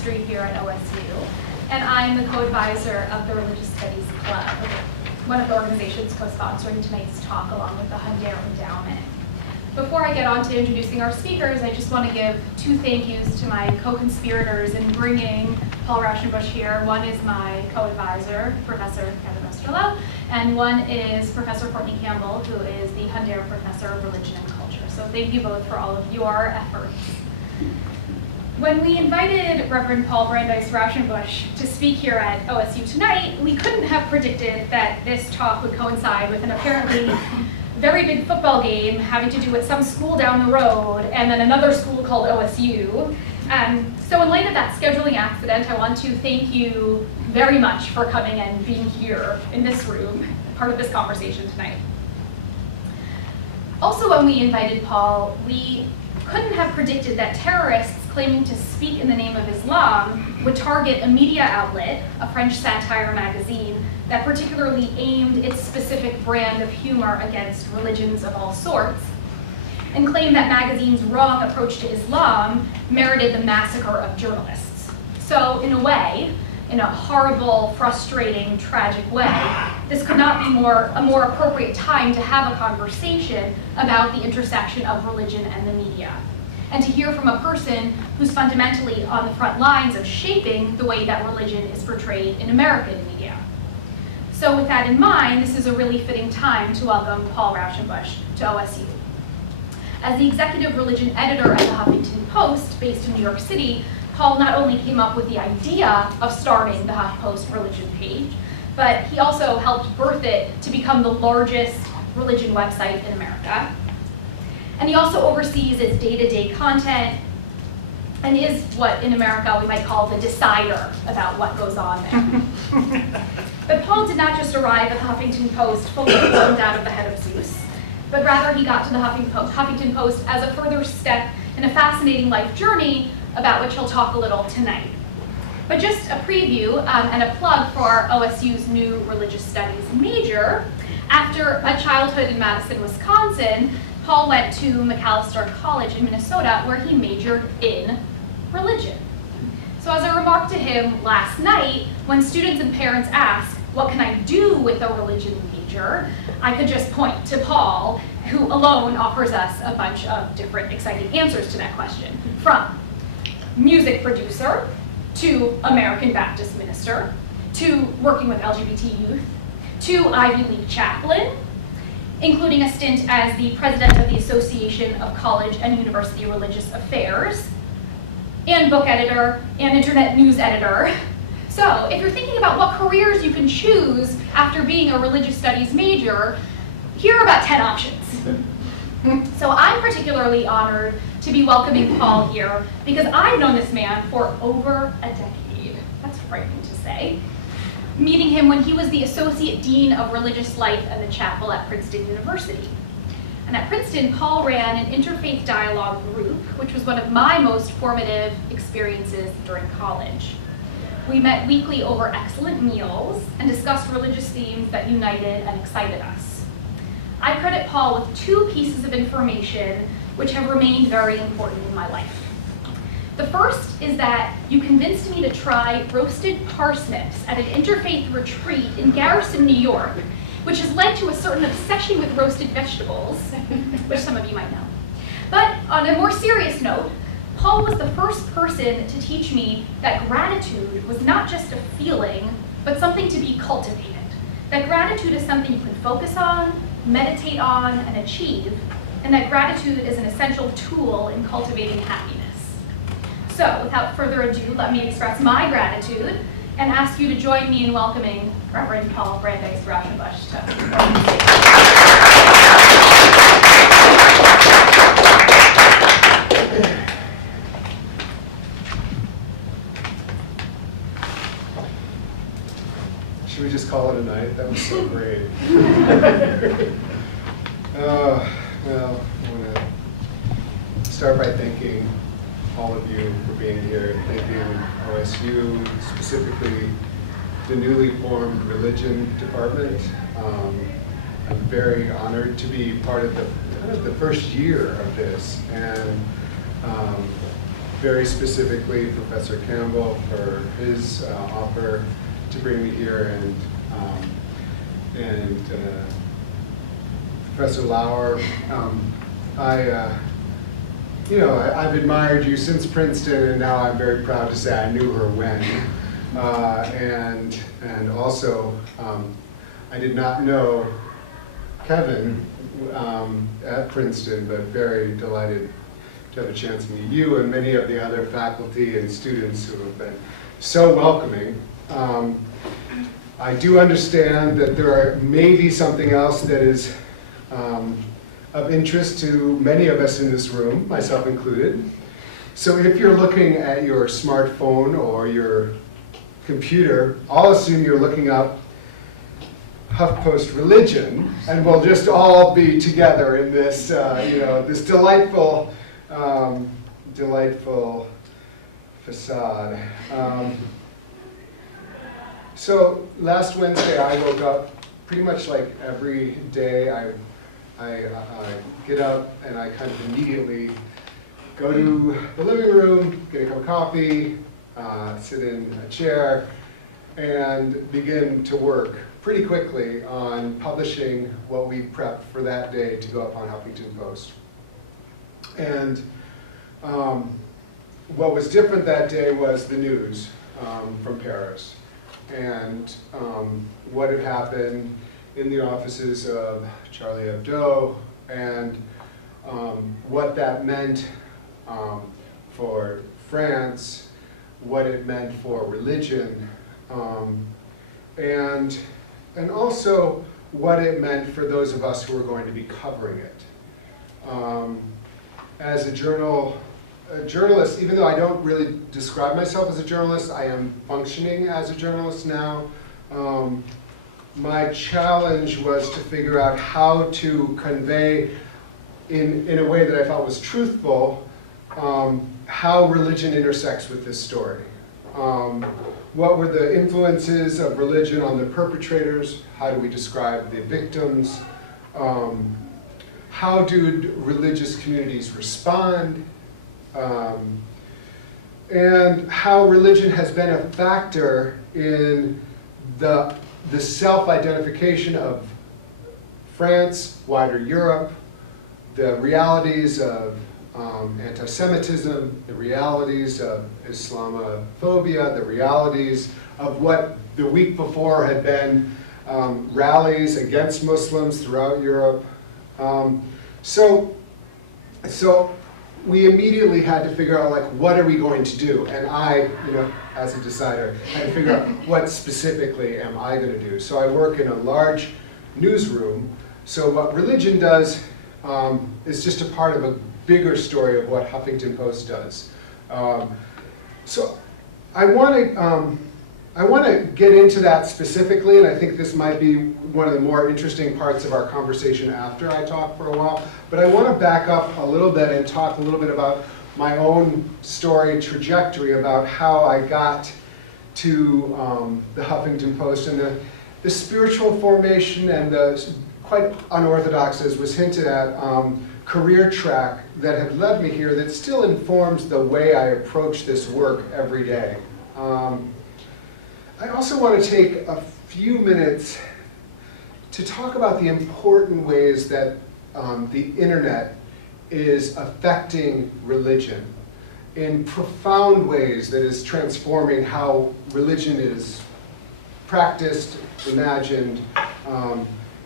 history here at OSU, and I'm the co-advisor of the Religious Studies Club, one of the organizations co-sponsoring tonight's talk along with the Hundare Endowment. Before I get on to introducing our speakers, I just want to give two thank yous to my co-conspirators in bringing Paul Raushenbush here. One is my co-advisor, Professor Kevin Osterloh, and one is Professor Courtney Campbell, who is the Hundare Professor of Religion and Culture. So thank you both for all of your efforts. When we invited Reverend Paul Brandeis Raushenbush to speak here at OSU tonight, we couldn't have predicted that this talk would coincide with an apparently very big football game having to do with some school down the road and then another school called OSU. So in light of that scheduling accident, I want to thank you very much for coming and being here in this room, part of this conversation tonight. Also, when we invited Paul, we couldn't have predicted that terrorists claiming to speak in the name of Islam would target a media outlet, a French satire magazine, that particularly aimed its specific brand of humor against religions of all sorts, and claim that magazine's wrong approach to Islam merited the massacre of journalists. So in a way, in a horrible, frustrating, tragic way, this could not be a more appropriate time to have a conversation about the intersection of religion and the media, and to hear from a person who's fundamentally on the front lines of shaping the way that religion is portrayed in American media. So with that in mind, this is a really fitting time to welcome Paul Raushenbush to OSU. As the executive religion editor at the Huffington Post, based in New York City, Paul not only came up with the idea of starting the HuffPost religion page, but he also helped birth it to become the largest religion website in America. And he also oversees its day-to-day content and is what in America we might call the decider about what goes on there. But Paul did not just arrive at the Huffington Post fully formed out of the head of Zeus, but rather he got to the Huffington Post as a further step in a fascinating life journey about which he'll talk a little tonight. But just a preview and a plug for our OSU's new religious studies major. After a childhood in Madison, Wisconsin, Paul went to Macalester College in Minnesota, where he majored in religion. So as I remarked to him last night, when students and parents ask, what can I do with a religion major, I could just point to Paul, who alone offers us a bunch of different exciting answers to that question. From music producer, to American Baptist minister, to working with LGBT youth, to Ivy League chaplain, including a stint as the president of the Association of College and University Religious Affairs, and book editor, and internet news editor. So if you're thinking about what careers you can choose after being a religious studies major, here are about 10 options. So I'm particularly honored to be welcoming Paul here because I've known this man for over a decade. That's frightening to say. Meeting him when he was the Associate Dean of Religious Life and the Chapel at Princeton University. And at Princeton, Paul ran an interfaith dialogue group, which was one of my most formative experiences during college. We met weekly over excellent meals and discussed religious themes that united and excited us. I credit Paul with two pieces of information which have remained very important in my life. The first is that you convinced me to try roasted parsnips at an interfaith retreat in Garrison, New York, which has led to a certain obsession with roasted vegetables, which some of you might know. But on a more serious note, Paul was the first person to teach me that gratitude was not just a feeling, but something to be cultivated. That gratitude is something you can focus on, meditate on, and achieve, and that gratitude is an essential tool in cultivating happiness. So, without further ado, let me express my gratitude and ask you to join me in welcoming Reverend Paul Brandeis Raushenbush to the stage. Should we just call it a night? That was so great. Well, I want to start by thanking all of you for being here, thanking OSU, specifically the newly formed religion department. I'm very honored to be part of the first year of this, and very specifically Professor Campbell for his offer to bring me here, and Professor Lauer. I've admired you since Princeton, and now I'm very proud to say I knew her when. And also, I did not know Kevin at Princeton, but very delighted to have a chance to meet you and many of the other faculty and students who have been so welcoming. I do understand that there may be something else that is of interest to many of us in this room, myself included. So if you're looking at your smartphone or your computer, I'll assume you're looking up HuffPost religion, and we'll just all be together in this, this delightful, delightful facade. So last Wednesday, I woke up pretty much like every day. I get up and I kind of immediately go to the living room, get a cup of coffee, sit in a chair, and begin to work pretty quickly on publishing what we prepped for that day to go up on Huffington Post. And what was different that day was the news from Paris, and what had happened in the offices of Charlie Hebdo, and what that meant for France, what it meant for religion, and also what it meant for those of us who were going to be covering it. As a journalist, even though I don't really describe myself as a journalist, I am functioning as a journalist now. My challenge was to figure out how to convey, in a way that I thought was truthful, how religion intersects with this story. What were the influences of religion on the perpetrators? How do we describe the victims? How do religious communities respond? And how religion has been a factor in the self-identification of France, wider Europe, the realities of anti-Semitism, the realities of Islamophobia, the realities of what the week before had been rallies against Muslims throughout Europe. So we immediately had to figure out, like, what are we going to do? And I, as a decider, had to figure out what specifically am I going to do. So I work in a large newsroom. So what religion does is just a part of a bigger story of what Huffington Post does. So I want to get into that specifically, and I think this might be one of the more interesting parts of our conversation after I talk for a while. But I want to back up a little bit and talk a little bit about my own story trajectory, about how I got to the Huffington Post and the spiritual formation and the quite unorthodox, as was hinted at, career track that had led me here that still informs the way I approach this work every day. I also want to take a few minutes to talk about the important ways that the internet is affecting religion in profound ways, that is transforming how religion is practiced, imagined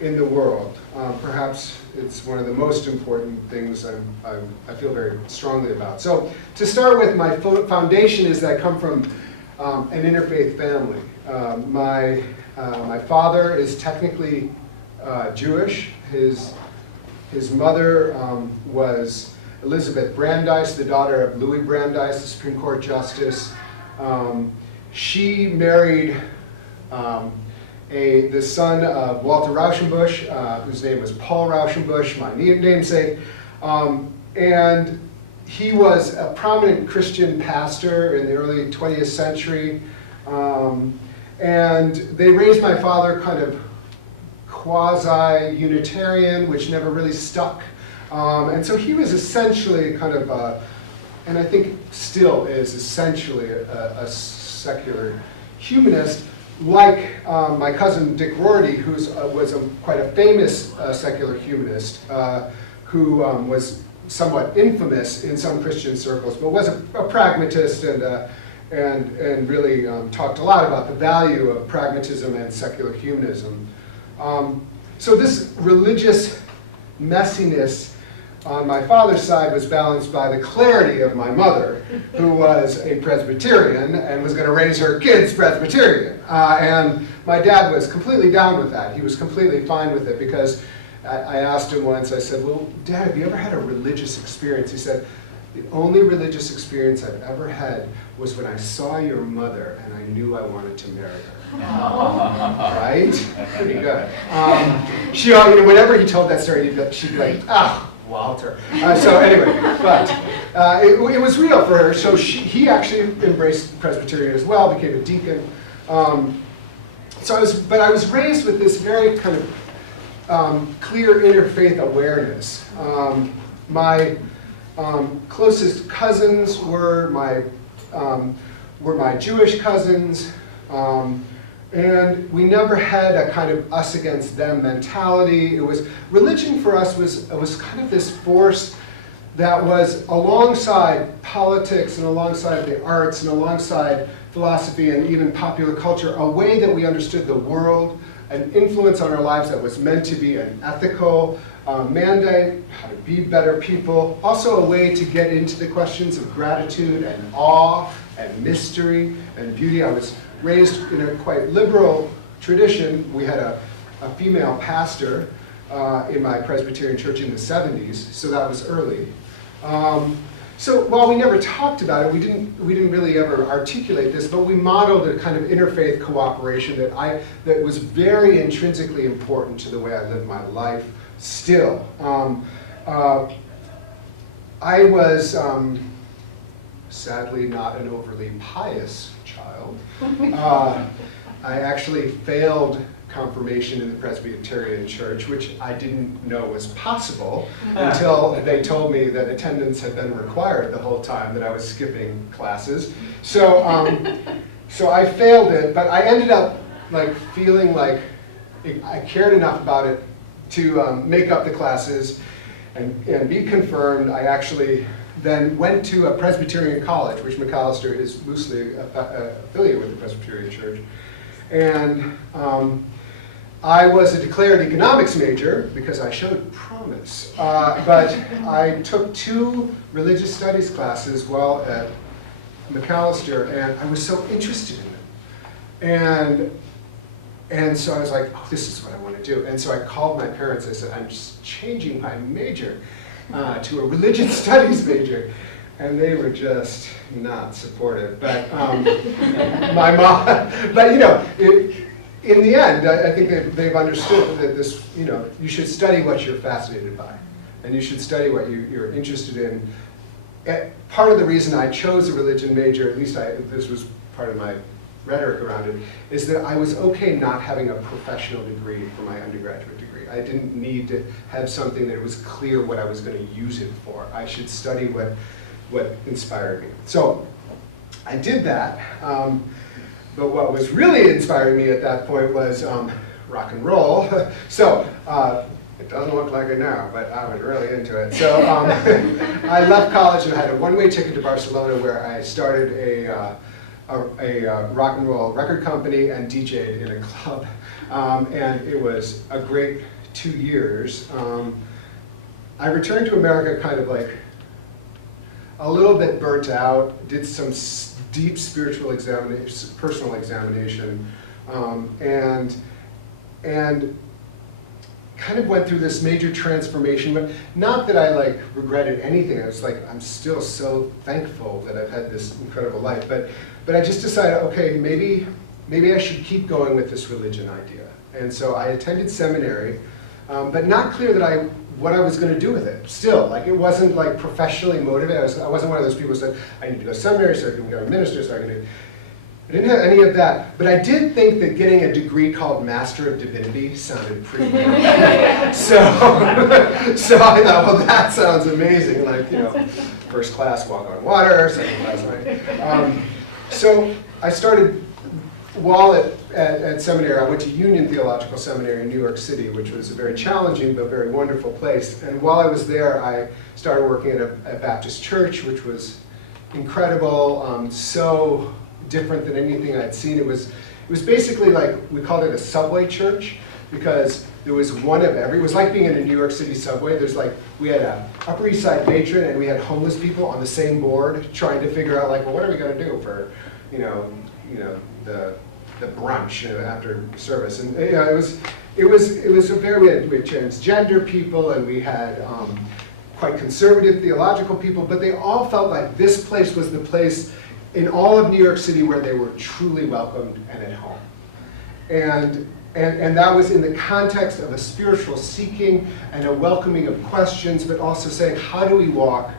in the world. Perhaps it's one of the most important things I feel very strongly about. So to start with, my foundation is that I come from an interfaith family. My father is technically Jewish. His mother was Elizabeth Brandeis, the daughter of Louis Brandeis, the Supreme Court Justice. She married the son of Walter Raushenbush, whose name was Paul Raushenbush, my namesake. And he was a prominent Christian pastor in the early 20th century. And they raised my father kind of quasi-Unitarian, which never really stuck. And so he was essentially kind of and I think still is essentially a secular humanist, like my cousin Dick Rorty, who was quite a famous secular humanist, who was somewhat infamous in some Christian circles, but was a pragmatist and really talked a lot about the value of pragmatism and secular humanism. So this religious messiness on my father's side was balanced by the clarity of my mother, who was a Presbyterian and was going to raise her kids Presbyterian. And my dad was completely down with that. He was completely fine with it, because I asked him once, I said, well, Dad, have you ever had a religious experience? He said, the only religious experience I've ever had was when I saw your mother and I knew I wanted to marry her. Right? Pretty good. She, whenever he told that story, she'd be like, ah, Walter. So anyway, but it was real for her. So he actually embraced Presbyterian as well, became a deacon. But I was raised with this very kind of clear interfaith awareness. My closest cousins were my Jewish cousins, and we never had a kind of us against them mentality. It was, religion for us was kind of this force that was alongside politics and alongside the arts and alongside philosophy and even popular culture, a way that we understood the world, an influence on our lives that was meant to be an ethical mandate, how to be better people, also a way to get into the questions of gratitude and awe and mystery and beauty. I was raised in a quite liberal tradition. We had a female pastor in my Presbyterian church in the 70s, so that was early. So while we never talked about it, we didn't really ever articulate this, but we modeled a kind of interfaith cooperation that was very intrinsically important to the way I lived my life still. I was sadly not an overly pious child. I actually failed confirmation in the Presbyterian church, which I didn't know was possible until they told me that attendance had been required the whole time that I was skipping classes. So, so I failed it, but I ended up feeling like I cared enough about it to make up the classes and be confirmed. I actually then went to a Presbyterian college, which McAllister is loosely affiliated with the Presbyterian Church. And I was a declared economics major because I showed promise. But I took 2 religious studies classes while at McAllister, and I was so interested in them. And so I was like, oh, this is what I want to do. And so I called my parents. I said, I'm just changing my major to a religious studies major. And they were just not supportive. But my mom, but in the end, I think they've understood that this, you should study what you're fascinated by. And you should study what you're interested in. Part of the reason I chose a religion major, at least this was part of my rhetoric around it, is that I was okay not having a professional degree for my undergraduate degree. I didn't need to have something that it was clear what I was going to use it for. I should study what inspired me. So I did that, but what was really inspiring me at that point was rock and roll. So it doesn't look like it now, but I was really into it. So I left college and I had a one-way ticket to Barcelona, where I started a rock and roll record company and DJ'd in a club. And it was a great 2 years. I returned to America kind of a little bit burnt out, did some deep spiritual examination, personal examination, and kind of went through this major transformation, but not that I regretted anything. I was I'm still so thankful that I've had this incredible life, but I just decided, okay, maybe I should keep going with this religion idea. And so I attended seminary, but not clear that what I was going to do with it. Still, it wasn't professionally motivated. I wasn't one of those people who said, I need to go to seminary so I can become a minister, so I can do. I didn't have any of that, but I did think that getting a degree called Master of Divinity sounded pretty good. so I thought, well, that sounds amazing, like, you know, first class walk on water, second class, right? So I started, while at seminary, I went to Union Theological Seminary in New York City, which was a very challenging but very wonderful place. And while I was there, I started working at a Baptist church, which was incredible, so different than anything I'd seen. It was basically like, we called it a subway church, because there was one of every. It was like being in a New York City subway. There's like, we had a Upper East Side matron, and we had homeless people on the same board trying to figure out, like, well, what are we going to do for, you know, the brunch after service. And you know, it was a very, we had transgender people, and we had quite conservative theological people, but they all felt like this place was the place in all of New York City where they were truly welcomed and at home. And that was in the context of a spiritual seeking and a welcoming of questions, but also saying, how do we walk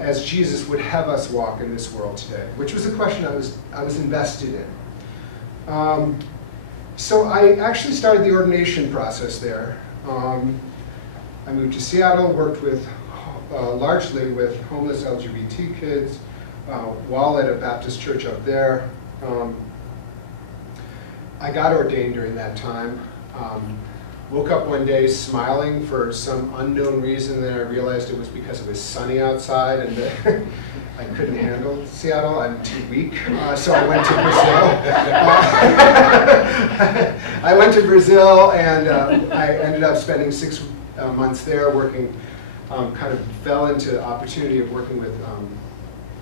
as Jesus would have us walk in this world today? Which was a question I was invested in. So I actually started the ordination process there. I moved to Seattle, worked with largely with homeless LGBT kids, while at a Baptist church up there. I got ordained during that time. Woke up one day smiling for some unknown reason, then I realized it was because it was sunny outside and I couldn't handle Seattle. I'm too weak, so I went to Brazil. I went to Brazil, and I ended up spending 6 months there working, kind of fell into the opportunity of working with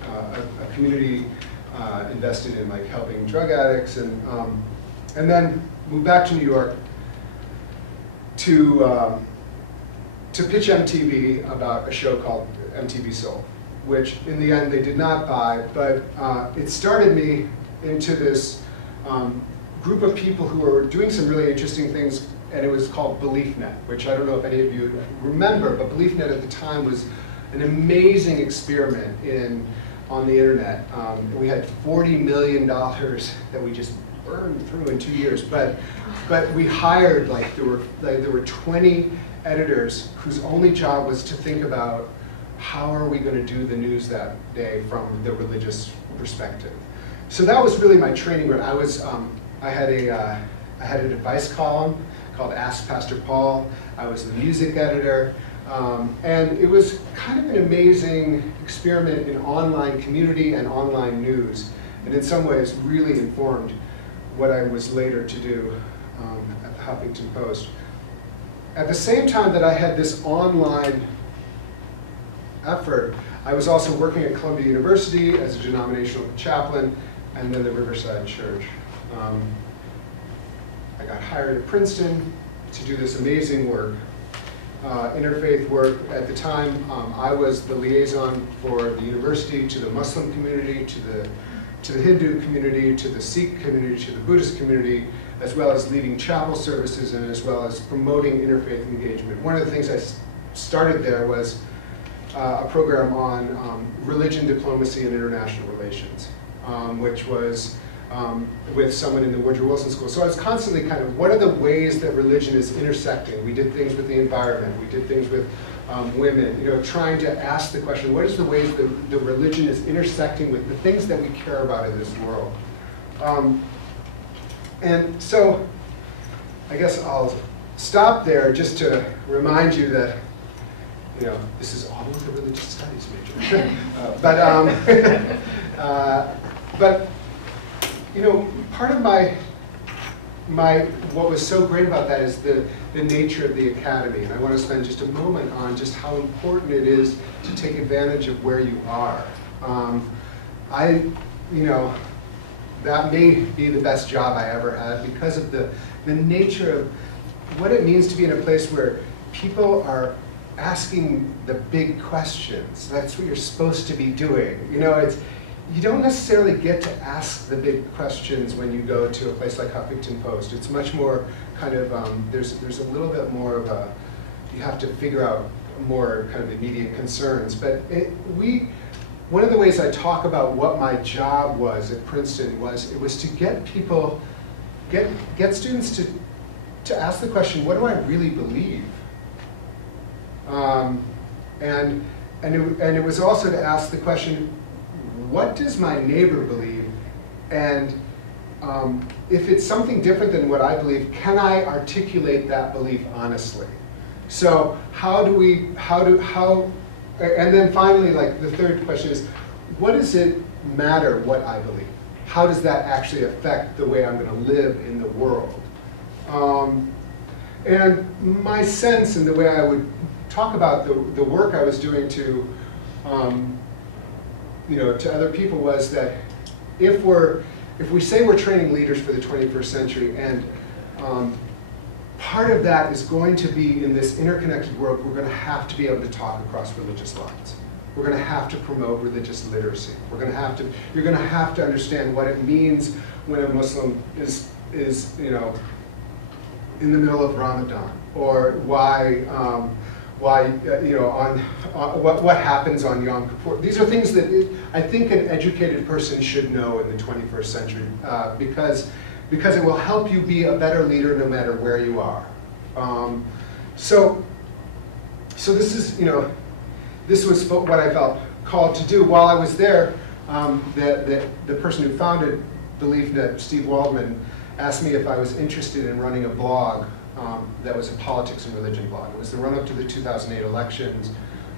a community invested in like helping drug addicts, and then moved back to New York to pitch MTV about a show called MTV Soul, which in the end they did not buy, but it started me into this group of people who were doing some really interesting things, and it was called BeliefNet, which I don't know if any of you remember, but BeliefNet at the time was an amazing experiment on the internet. We had $40 million that we just burned through in 2 years, but we hired, like, there were 20 editors whose only job was to think about how are we going to do the news that day from the religious perspective. So that was really my training ground. I had an advice column called Ask Pastor Paul. I was the music editor. And it was kind of an amazing experiment in online community and online news, and in some ways really informed what I was later to do at the Huffington Post. At the same time that I had this online effort, I was also working at Columbia University as a denominational chaplain, and then the Riverside Church. I got hired at Princeton to do this amazing work. Interfaith work. At the time, I was the liaison for the university to the Muslim community, to the Hindu community, to the Sikh community, to the Buddhist community, as well as leading chapel services and as well as promoting interfaith engagement. One of the things I started there was a program on religion, diplomacy, and international relations, which was with someone in the Woodrow Wilson School. So I was constantly kind of, what are the ways that religion is intersecting? We did things with the environment, we did things with women, you know, trying to ask the question, what is the ways that the religion is intersecting with the things that we care about in this world? And so I guess I'll stop there just to remind you that, you know, this is all with the religious studies major. But you know, part of what was so great about that is the nature of the academy, and I want to spend just a moment on just how important it is to take advantage of where you are. You know, that may be the best job I ever had because of the nature of what it means to be in a place where people are asking the big questions. That's what you're supposed to be doing. You know, you don't necessarily get to ask the big questions when you go to a place like Huffington Post. It's much more kind of, there's a little bit more of you have to figure out more kind of immediate concerns. But one of the ways I talk about what my job was at Princeton was, it was to get people, get students to ask the question, what do I really believe? And it was also to ask the question, what does my neighbor believe? And if it's something different than what I believe, can I articulate that belief honestly? So and then finally, like the third question is, what does it matter what I believe? How does that actually affect the way I'm going to live in the world? And my sense and the way I would talk about the work I was doing to, to other people was that if we say we're training leaders for the 21st century, and part of that is going to be in this interconnected world, we're going to have to be able to talk across religious lines. We're going to have to promote religious literacy. You're going to have to understand what it means when a Muslim is in the middle of Ramadan, or what happens on Yom Kippur. These are things that I think an educated person should know in the 21st century, because it will help you be a better leader no matter where you are. So this is, this was what I felt called to do. While I was there, the person who founded BeliefNet, Steve Waldman, asked me if I was interested in running a blog that was a politics and religion blog. It was the run-up to the 2008 elections.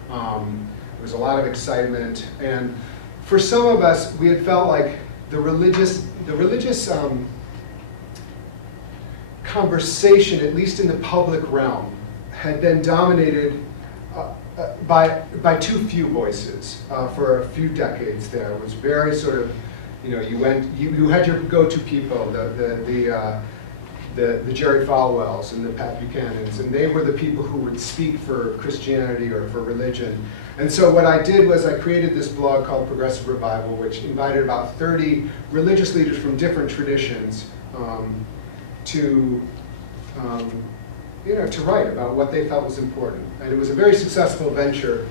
There was a lot of excitement, and for some of us, we had felt like the religious conversation, at least in the public realm, had been dominated by too few voices for a few decades there. It was very sort of, you had your go-to people, the Jerry Falwells and the Pat Buchanans, and they were the people who would speak for Christianity or for religion. And so what I did was I created this blog called Progressive Revival, which invited about 30 religious leaders from different traditions to write about what they felt was important. And it was a very successful venture.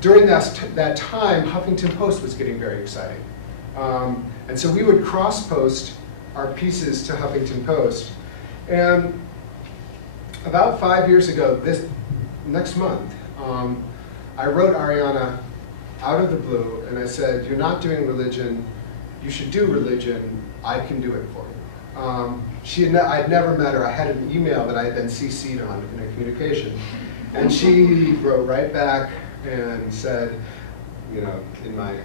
During that time, Huffington Post was getting very exciting. And so we would cross-post our pieces to Huffington Post. And about 5 years ago, next month, I wrote Ariana out of the blue, and I said, you're not doing religion, you should do religion, I can do it for you. I'd never met her. I had an email that I had been CC'd on in a communication. And she wrote right back and said, in my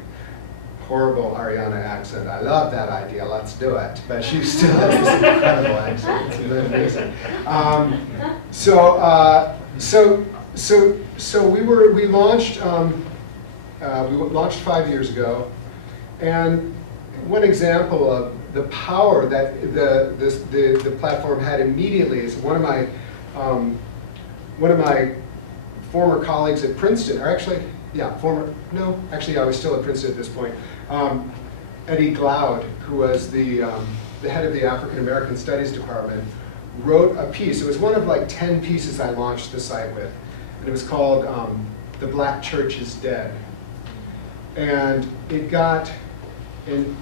horrible Ariana accent, I love that idea, let's do it. But she still has this incredible accent. It's really amazing. So we launched 5 years ago, and one example of the power that the platform had immediately is one of my former colleagues at Princeton, or actually, I was still at Princeton at this point. Eddie Glaude, who was the head of the African American Studies Department, wrote a piece. It was one of like 10 pieces I launched the site with, and it was called "The Black Church is Dead," and it got an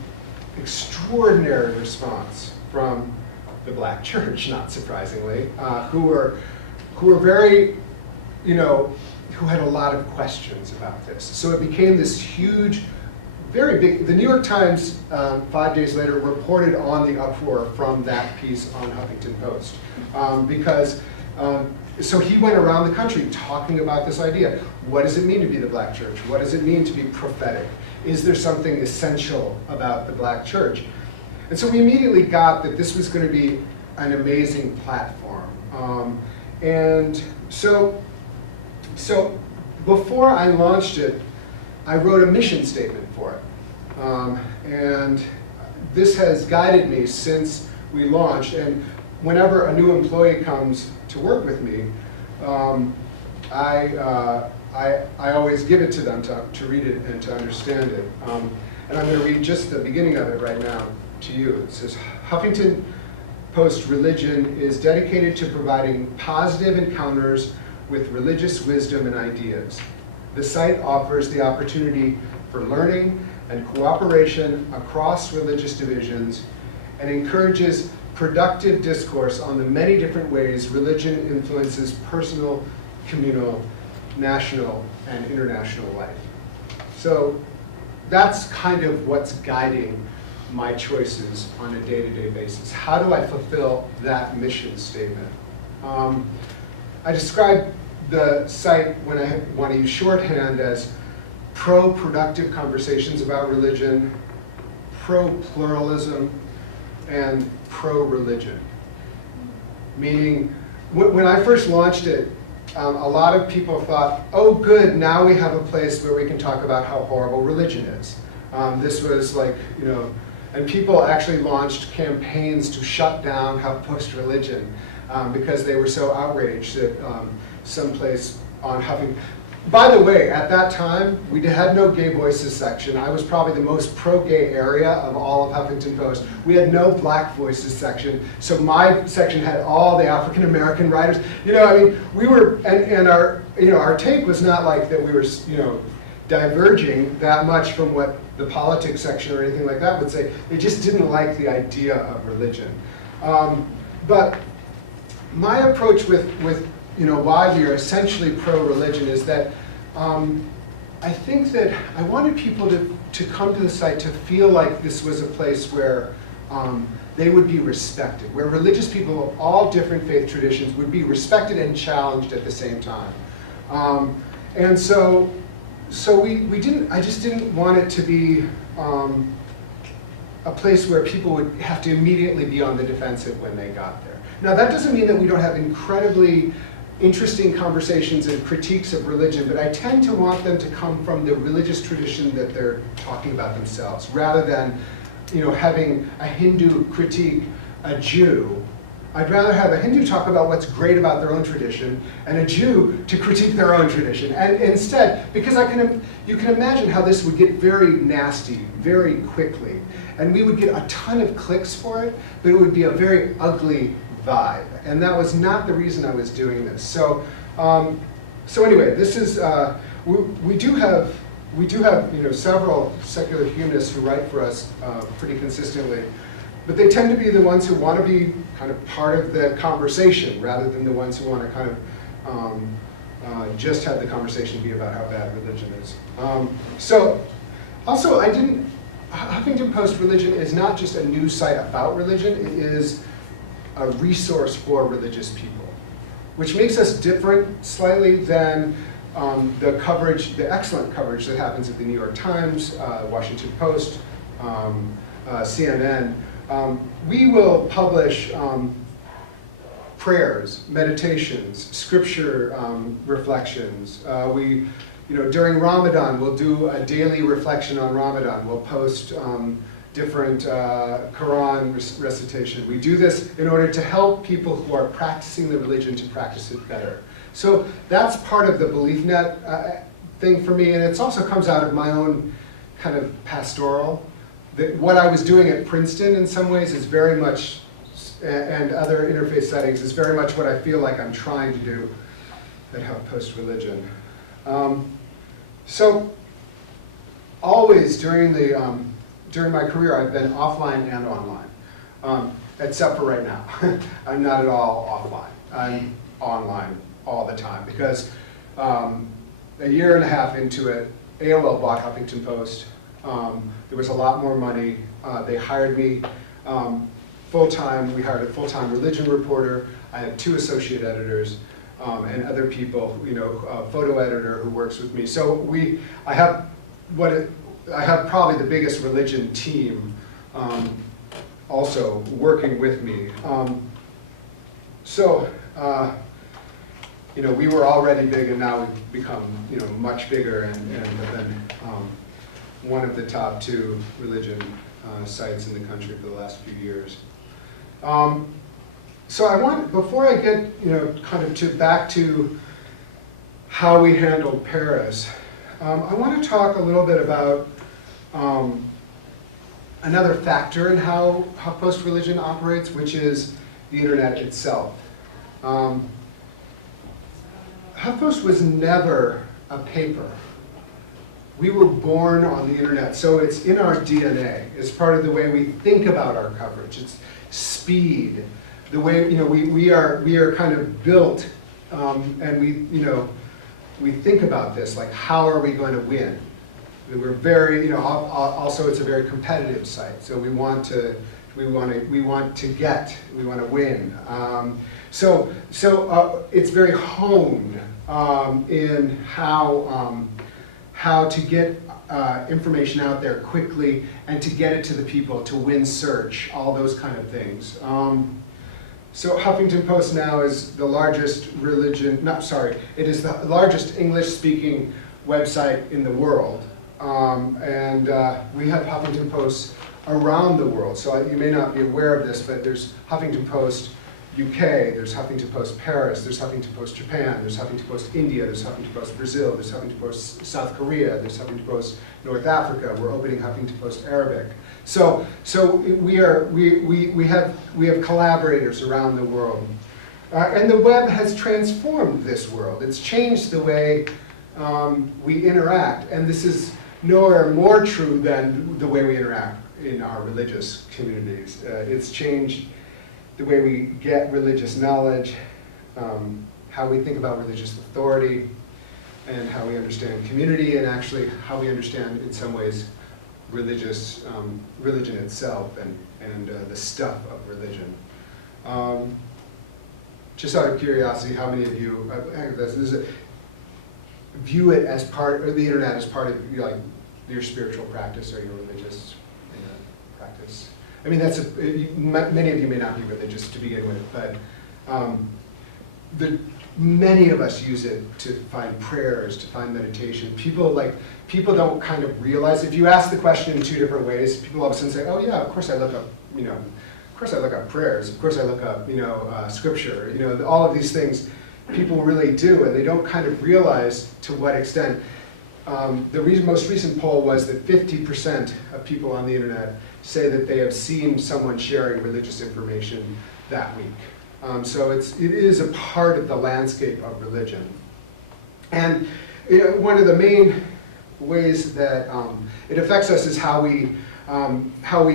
extraordinary response from the black church, not surprisingly, who were very, who had a lot of questions about this. So it became this huge, very big. The New York Times 5 days later reported on the uproar from that piece on Huffington Post because. So he went around the country talking about this idea. What does it mean to be the black church? What does it mean to be prophetic? Is there something essential about the black church? And so we immediately got that this was going to be an amazing platform. And so before I launched it, I wrote a mission statement for it. And this has guided me since we launched. And whenever a new employee comes to work with me, I always give it to them to read it and to understand it. And I'm going to read just the beginning of it right now to you. It says, Huffington Post religion is dedicated to providing positive encounters with religious wisdom and ideas. The site offers the opportunity for learning and cooperation across religious divisions and encourages productive discourse on the many different ways religion influences personal, communal, national, and international life. So that's kind of what's guiding my choices on a day-to-day basis. How do I fulfill that mission statement? I describe the site, when I want to use shorthand, as pro-productive conversations about religion, pro-pluralism, and pro-religion. Meaning, when I first launched it, a lot of people thought, oh good, now we have a place where we can talk about how horrible religion is. This was like, you know, and people actually launched campaigns to shut down HuffPost religion because they were so outraged that someplace on Huffington. By the way, at that time, we had no gay voices section. I was probably the most pro-gay area of all of Huffington Post. We had no black voices section, so my section had all the African American writers. You know, I mean, we were, and our, you know, our take was not like that we were, you know, diverging that much from what the politics section or anything like that would say. They just didn't like the idea of religion. But my approach with you know, why we are essentially pro-religion is that I think that I wanted people to come to the site to feel like this was a place where they would be respected, where religious people of all different faith traditions would be respected and challenged at the same time. And so I just didn't want it to be a place where people would have to immediately be on the defensive when they got there. Now that doesn't mean that we don't have incredibly interesting conversations and critiques of religion, but I tend to want them to come from the religious tradition that they're talking about themselves, rather than, you know, having a Hindu critique a Jew. I'd rather have a Hindu talk about what's great about their own tradition and a Jew to critique their own tradition. And instead, because you can imagine how this would get very nasty very quickly. And we would get a ton of clicks for it, but it would be a very ugly vibe. And that was not the reason I was doing this. So anyway, this is, we do have you know, several secular humanists who write for us pretty consistently. But they tend to be the ones who want to be kind of part of the conversation rather than the ones who want to kind of just have the conversation be about how bad religion is. So also, Huffington Post Religion is not just a news site about religion, it is a resource for religious people, which makes us different slightly than the coverage, the excellent coverage that happens at the New York Times, Washington Post, CNN. We will publish prayers, meditations, scripture reflections. You know, during Ramadan, we'll do a daily reflection on Ramadan. We'll post different Quran recitation. We do this in order to help people who are practicing the religion to practice it better. So that's part of the BeliefNet thing for me, and it also comes out of my own kind of pastoral. What I was doing at Princeton in some ways is very much, and other interfaith settings, is very much what I feel like I'm trying to do at HuffPost Religion. So always during my career, I've been offline and online, except for right now. I'm not at all offline. I'm online all the time because a year and a half into it, AOL bought Huffington Post. There was a lot more money. They hired me full-time. We hired a full-time religion reporter. I had 2 associate editors and other people, you know, a photo editor who works with me. So I have probably the biggest religion team also working with me. You know, we were already big, and now we've become, you know, much bigger, and have been one of the top 2 religion sites in the country for the last few years. So I want, before I get, you know, kind of back to how we handled Paris, I want to talk a little bit about another factor in how HuffPost Religion operates, which is the internet itself. HuffPost was never a paper. We were born on the internet, so it's in our DNA. It's part of the way we think about our coverage. It's speed, the way, we are kind of built, and we think about this, like, how are we going to win? We're very, also it's a very competitive site, so we want to win. So it's very honed in how to get information out there quickly and to get it to the people, to win search, all those kind of things. So Huffington Post now is the largest it is the largest English-speaking website in the world. And we have Huffington Post around the world. So you may not be aware of this, but there's Huffington Post UK, there's Huffington Post Paris, there's Huffington Post Japan, there's Huffington Post India, there's Huffington Post Brazil, there's Huffington Post South Korea, there's Huffington Post North Africa. We're opening Huffington Post Arabic. So we have collaborators around the world, and the web has transformed this world. It's changed the way we interact, and this is nowhere more true than the way we interact in our religious communities. It's changed the way we get religious knowledge, how we think about religious authority, and how we understand community, and actually how we understand, in some ways, religion itself and the stuff of religion. Just out of curiosity, how many of you view it as part, or the internet as part of your spiritual practice or your religious practice? I mean, many of you may not be religious to begin with, but many of us use it to find prayers, to find meditation. People don't kind of realize, if you ask the question in two different ways, people all of a sudden say, oh yeah, of course I look up, of course I look up prayers, of course I look up, scripture, all of these things people really do, and they don't kind of realize to what extent. The most recent poll was that 50% of people on the internet say that they have seen someone sharing religious information that week. So it is a part of the landscape of religion. And one of the main ways that it affects us is how we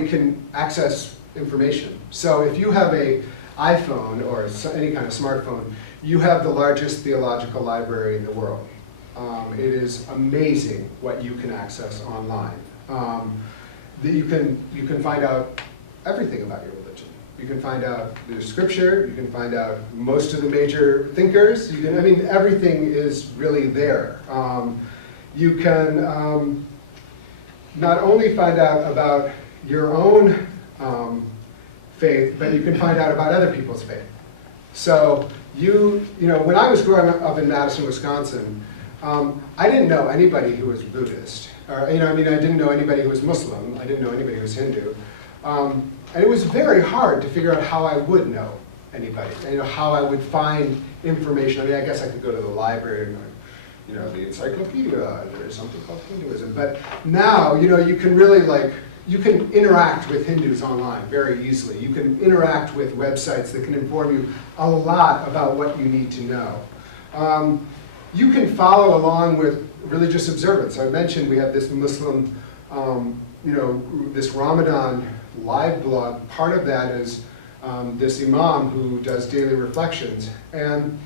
can access information. So if you have an iPhone or any kind of smartphone, you have the largest theological library in the world. It is amazing what you can access online. You can find out everything about your religion. You can find out the scripture. You can find out most of the major thinkers. Everything is really there. You can not only find out about your own faith, but you can find out about other people's faith. So when I was growing up in Madison, Wisconsin, I didn't know anybody who was Buddhist. Or, I didn't know anybody who was Muslim. I didn't know anybody who was Hindu. And it was very hard to figure out how I would know anybody, how I would find information. I guess I could go to the library and, the encyclopedia, there's something called Hinduism. But now, you can really you can interact with Hindus online very easily. You can interact with websites that can inform you a lot about what you need to know. You can follow along with religious observance. I mentioned we have this Muslim, this Ramadan live blog. Part of that is this imam who does daily reflections. And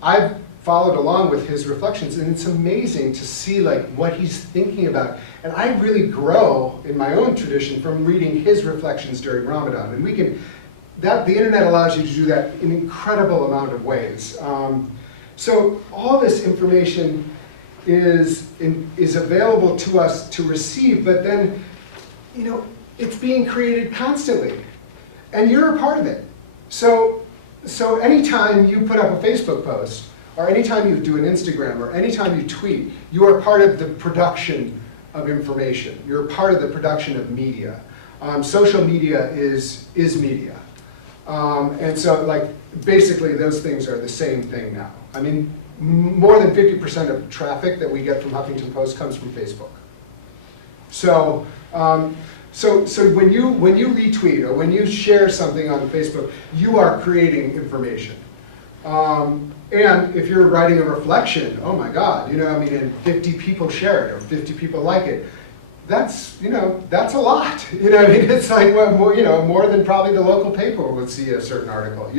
I've followed along with his reflections, and it's amazing to see what he's thinking about. And I really grow in my own tradition from reading his reflections during Ramadan. And the internet allows you to do that in an incredible amount of ways. So all this information is available to us to receive, but then, it's being created constantly, and you're a part of it. So anytime you put up a Facebook post, or anytime you do an Instagram, or anytime you tweet, you are part of the production of information. You're a part of the production of media. Social media is media. And so basically those things are the same thing now. More than 50% of traffic that we get from Huffington Post comes from Facebook. So when you retweet or when you share something on Facebook, you are creating information. And if you're writing a reflection, oh my God, you know, I mean, and 50 people share it or 50 people like it, that's, you know, that's a lot. You know, I mean, it's like, well, more, you know, more than probably the local paper would see a certain article.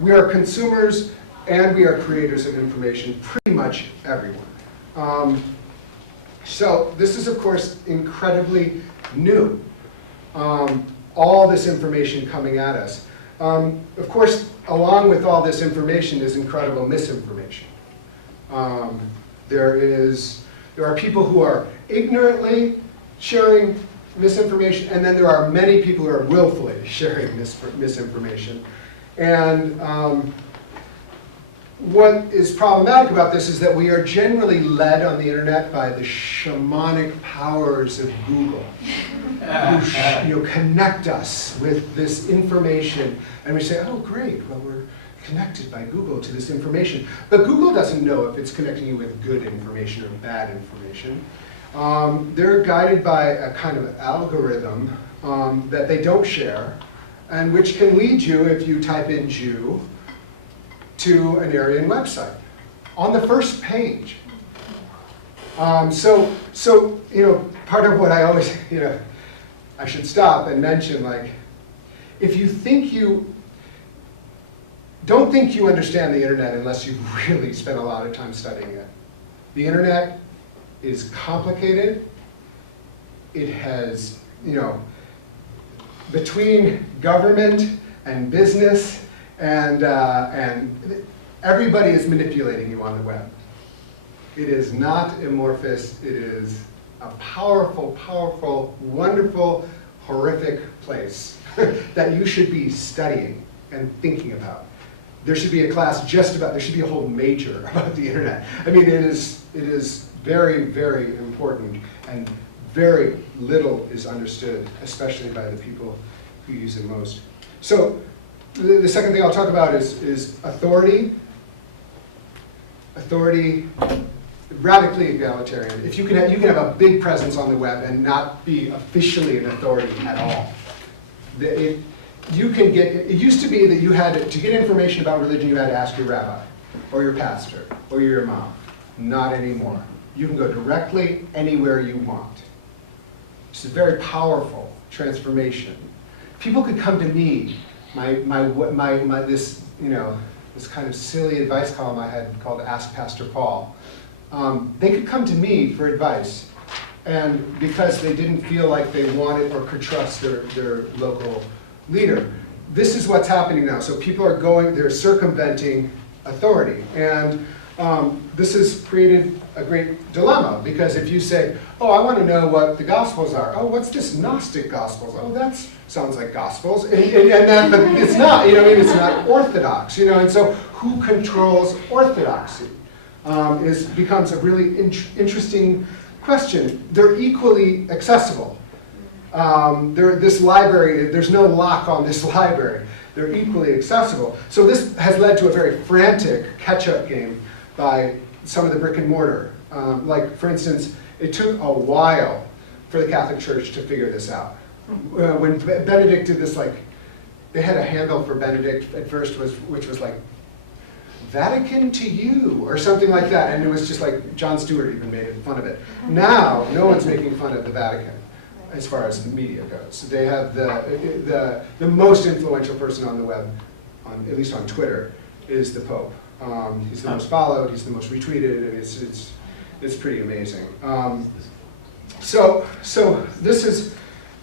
We are consumers and we are creators of information, pretty much everyone. So this is, of course, incredibly new. All this information coming at us. Of course, along with all this information is incredible misinformation. There are people who are ignorantly sharing misinformation, and then there are many people who are willfully sharing misinformation. And what is problematic about this is that we are generally led on the internet by the shamanic powers of Google, who connect us with this information, and we say, oh great, well we're connected by Google to this information. But Google doesn't know if it's connecting you with good information or bad information. They're guided by a kind of algorithm that they don't share, and which can lead you, if you type in Jew, to an Aryan website on the first page. So you know, part of what I always, you know, I should stop and mention, like, if you think don't think you understand the internet unless you've really spent a lot of time studying it. The internet is complicated. It has, you know, between government and business and everybody is manipulating you on the web. It is not amorphous. It is a powerful, powerful, wonderful, horrific place that you should be studying and thinking about. There should be a class just about, there should be a whole major about the internet. I mean, it is very, very important, and very little is understood, especially by the people who use it most. So the second thing I'll talk about is authority. Authority, radically egalitarian. If you can have a big presence on the web and not be officially an authority at all. It used to be that you had to get information about religion, you had to ask your rabbi, or your pastor, or your imam. Not anymore. You can go directly anywhere you want. It's a very powerful transformation. People could come to me, this, you know, this kind of silly advice column I had called Ask Pastor Paul. They could come to me for advice, and because they didn't feel like they wanted or could trust their local leader. This is what's happening now. So people are they're circumventing authority. And this has created a great dilemma, because if you say, oh, I want to know what the Gospels are. Oh, what's this Gnostic Gospels? Oh, that sounds like Gospels. And then, but it's not, you know, it's not orthodox, you know, and so who controls orthodoxy becomes a really interesting question. They're equally accessible. This library, there's no lock on this library. They're equally accessible. So this has led to a very frantic catch-up game by some of the brick and mortar. Like, for instance, it took a while for the Catholic Church to figure this out. When Benedict did this, like, they had a handle for Benedict at first, which was like, Vatican to you, or something like that. And it was just like, Jon Stewart even made fun of it. Now, no one's making fun of the Vatican as far as the media goes. They have the most influential person on the web, at least on Twitter, is the Pope. He's the most followed, he's the most retweeted, and it's pretty amazing. So this is,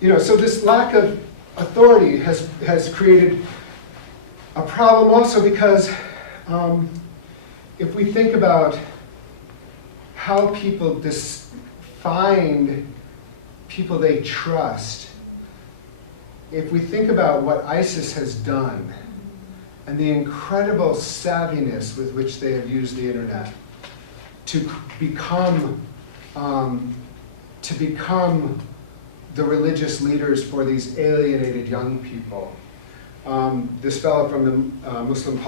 you know, so this lack of authority has created a problem also, because if we think about how people find people they trust, if we think about what ISIS has done and the incredible savviness with which they have used the internet to become the religious leaders for these alienated young people. This fellow from the Muslim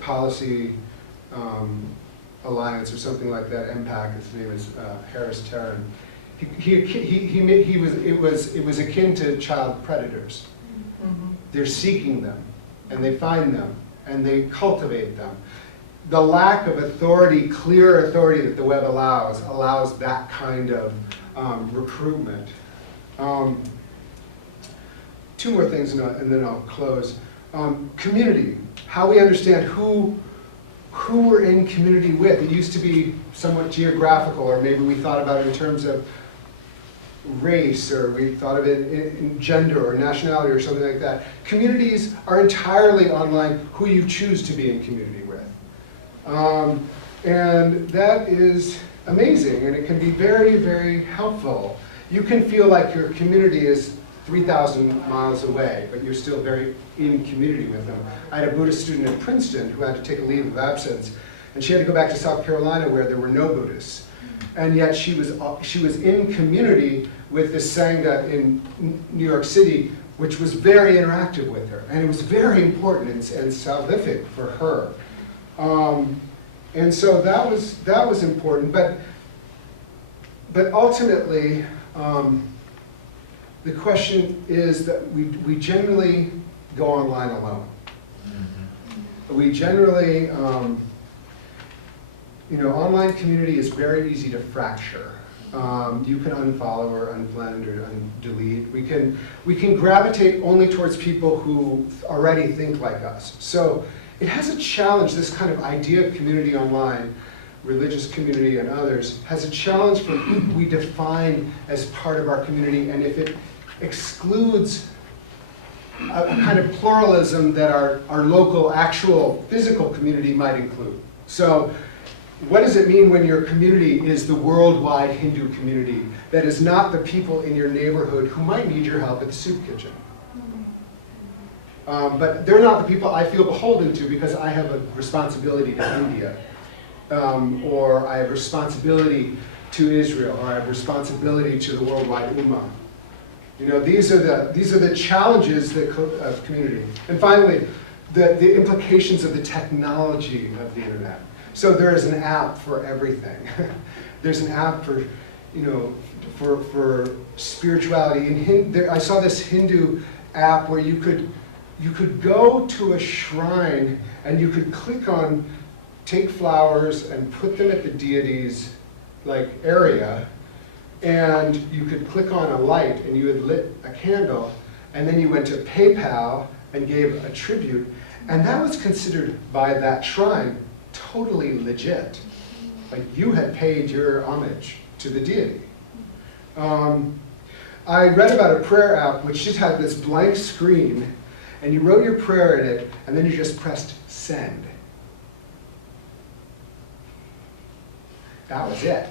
Policy Alliance or something like that, MPAC, his name is Harris Tarrant. It was akin to child predators. they're seeking them, and they find them, and they cultivate them. The lack of authority, clear authority that the web allows that kind of recruitment. Two more things and then I'll close. Community, how we understand who we're in community with. It used to be somewhat geographical, or maybe we thought about it in terms of race, or we thought of it in gender or nationality or something like that. Communities are entirely online who you choose to be in community with. And that is amazing, and it can be very, very helpful. You can feel like your community is 3,000 miles away, but you're still very in community with them. I had a Buddhist student at Princeton who had to take a leave of absence, and she had to go back to South Carolina where there were no Buddhists. And yet she was in community with this Sangha in New York City, which was very interactive with her. And it was very important and salvific for her. And so that was important. But ultimately, the question is that we generally go online alone. We generally, online community is very easy to fracture. You can unfollow or unfriend or delete. We can gravitate only towards people who already think like us. So it has a challenge, this kind of idea of community online, religious community and others, has a challenge for who we define as part of our community, and if it excludes a kind of pluralism that our local, actual, physical community might include. So what does it mean when your community is the worldwide Hindu community that is not the people in your neighborhood who might need your help at the soup kitchen? But they're not the people I feel beholden to because I have a responsibility to India, or I have responsibility to Israel, or I have responsibility to the worldwide Ummah. These are the challenges of community. And finally, the implications of the technology of the internet. So there is an app for everything. There's an app for, for spirituality. I saw this Hindu app where you could go to a shrine and you could click on, take flowers and put them at the deity's area, and you could click on a light and you had lit a candle, and then you went to PayPal and gave a tribute, and that was considered by that shrine totally legit. Like you had paid your homage to the deity. I read about a prayer app which just had this blank screen, and you wrote your prayer in it, and then you just pressed send. That was it.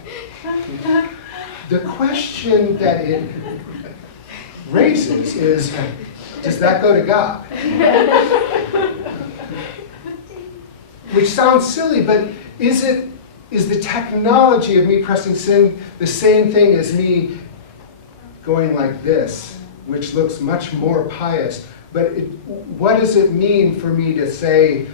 The question that it raises is, does that go to God? Which sounds silly, but is the technology of me pressing send the same thing as me going like this, which looks much more pious? But what does it mean for me to say,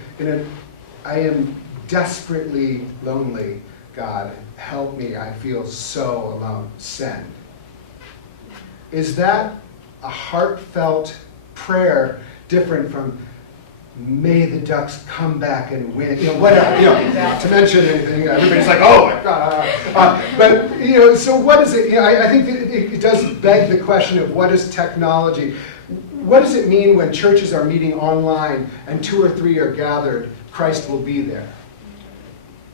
I am desperately lonely, God, help me, I feel so alone, send? Is that a heartfelt prayer different from, may the Ducks come back and win, whatever, not to mention anything, everybody's like, oh my God. But, so what is it, I think it does beg the question of what is technology? What does it mean when churches are meeting online and 2 or 3 are gathered, Christ will be there?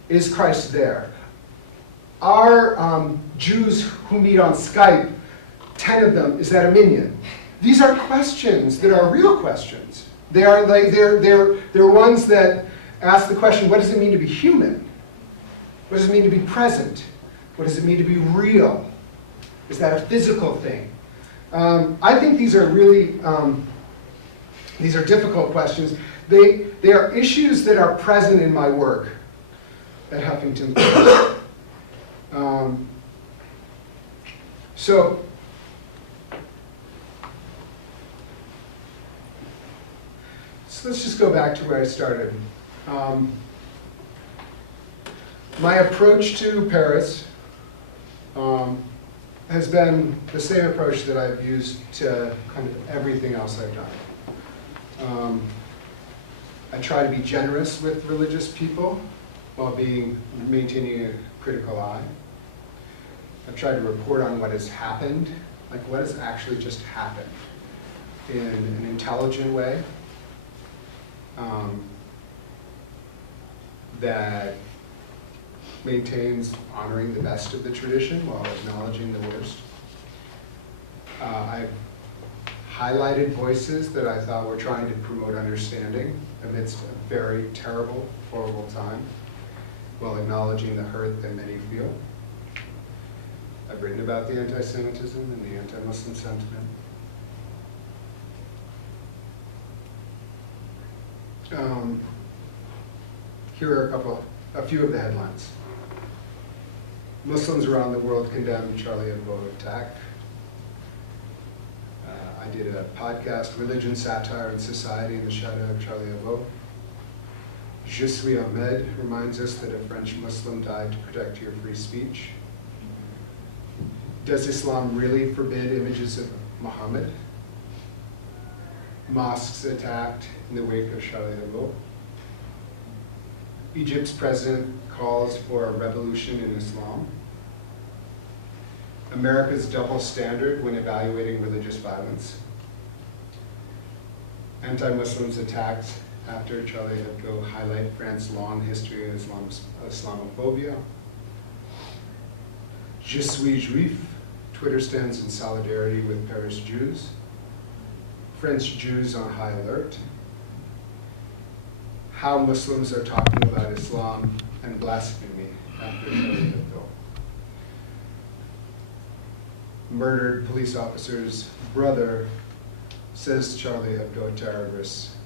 Is Christ there? Are Jews who meet on Skype, 10 of them, is that a minion? These are questions that are real questions. They're ones that ask the question, what does it mean to be human? What does it mean to be present? What does it mean to be real? Is that a physical thing? I think these are really, these are difficult questions. They are issues that are present in my work at Huffington Post. So let's just go back to where I started. My approach to Paris has been the same approach that I've used to kind of everything else I've I try to be generous with religious people while maintaining a critical eye. I've tried to report on what has happened, like what has actually just happened, in an intelligent way that maintains honoring the best of the tradition while acknowledging the worst. I've highlighted voices that I thought were trying to promote understanding amidst a very terrible, horrible time, while acknowledging the hurt that many feel. I've written about the anti-Semitism and the anti-Muslim sentiment. Here are a few of the headlines. Muslims around the world condemn Charlie Hebdo attack. I did a podcast, Religion, Satire, and Society in the Shadow of Charlie Hebdo. Je suis Ahmed reminds us that a French Muslim died to protect your free speech. Does Islam really forbid images of Muhammad? Mosques attacked in the wake of Charlie Hebdo. Egypt's president calls for a revolution in Islam. America's double standard when evaluating religious violence. Anti-Muslims attacked after Charlie Hebdo highlight France's long history of Islamophobia. Je suis juif. Twitter stands in solidarity with Paris Jews. French Jews on high alert. How Muslims are talking about Islam and blasphemy after Charlie Hebdo. Murdered police officer's brother says Charlie Hebdo terrorists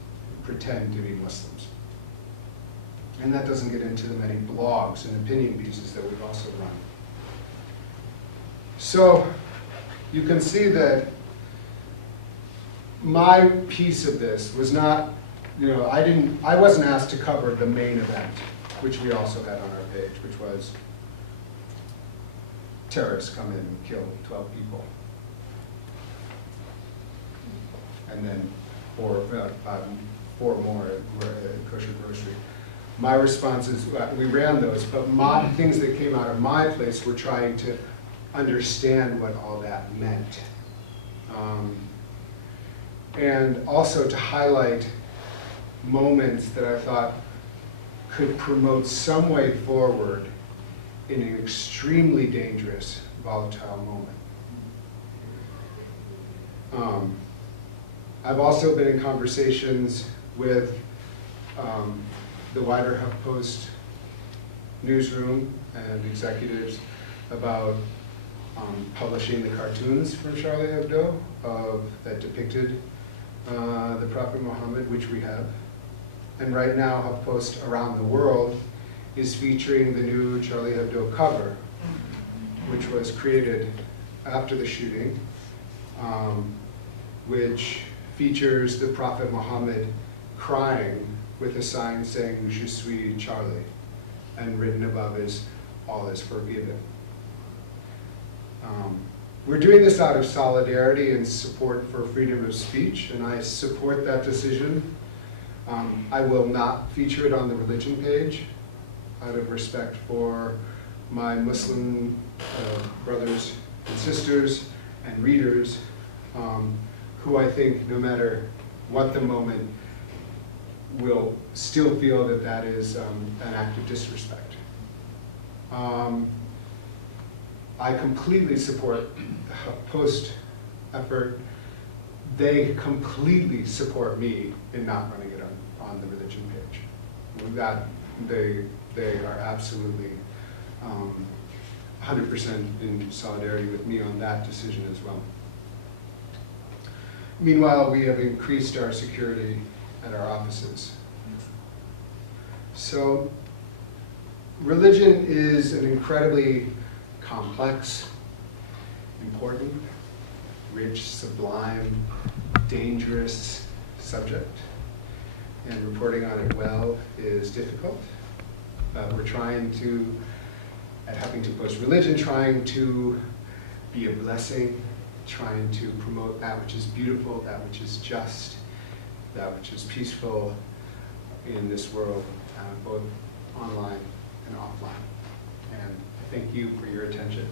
pretend to be Muslims. And that doesn't get into the many blogs and opinion pieces that we've also run. So you can see that my piece of this was not, I wasn't asked to cover the main event, which we also had on our page, which was terrorists come in and kill 12 people. And then four more at kosher grocery. My response is, we ran those, but things that came out of my place were trying to understand what all that meant. And also to highlight moments that I thought could promote some way forward in an extremely dangerous, volatile moment. I've also been in conversations with the wider HuffPost newsroom and executives about publishing the cartoons from Charlie Hebdo that depicted the Prophet Muhammad, which we have. And right now, HuffPost around the world is featuring the new Charlie Hebdo cover, which was created after the shooting, which features the Prophet Muhammad crying with a sign saying, Je suis Charlie, and written above is, all is forgiven. We're doing this out of solidarity and support for freedom of speech, and I support that decision. I will not feature it on the religion page out of respect for my Muslim brothers and sisters and readers, who I think, no matter what the moment, will still feel that that is an act of disrespect. I completely support the Post effort. They completely support me in not running it on the religion page. They are absolutely 100% in solidarity with me on that decision as well. Meanwhile, we have increased our security at our offices. So religion is an incredibly complex, important, rich, sublime, dangerous subject, and reporting on it well is difficult. We're trying to, at Huffington Post Religion, trying to be a blessing, trying to promote that which is beautiful, that which is just, that which is peaceful in this world, both online and offline. And thank you for your attention.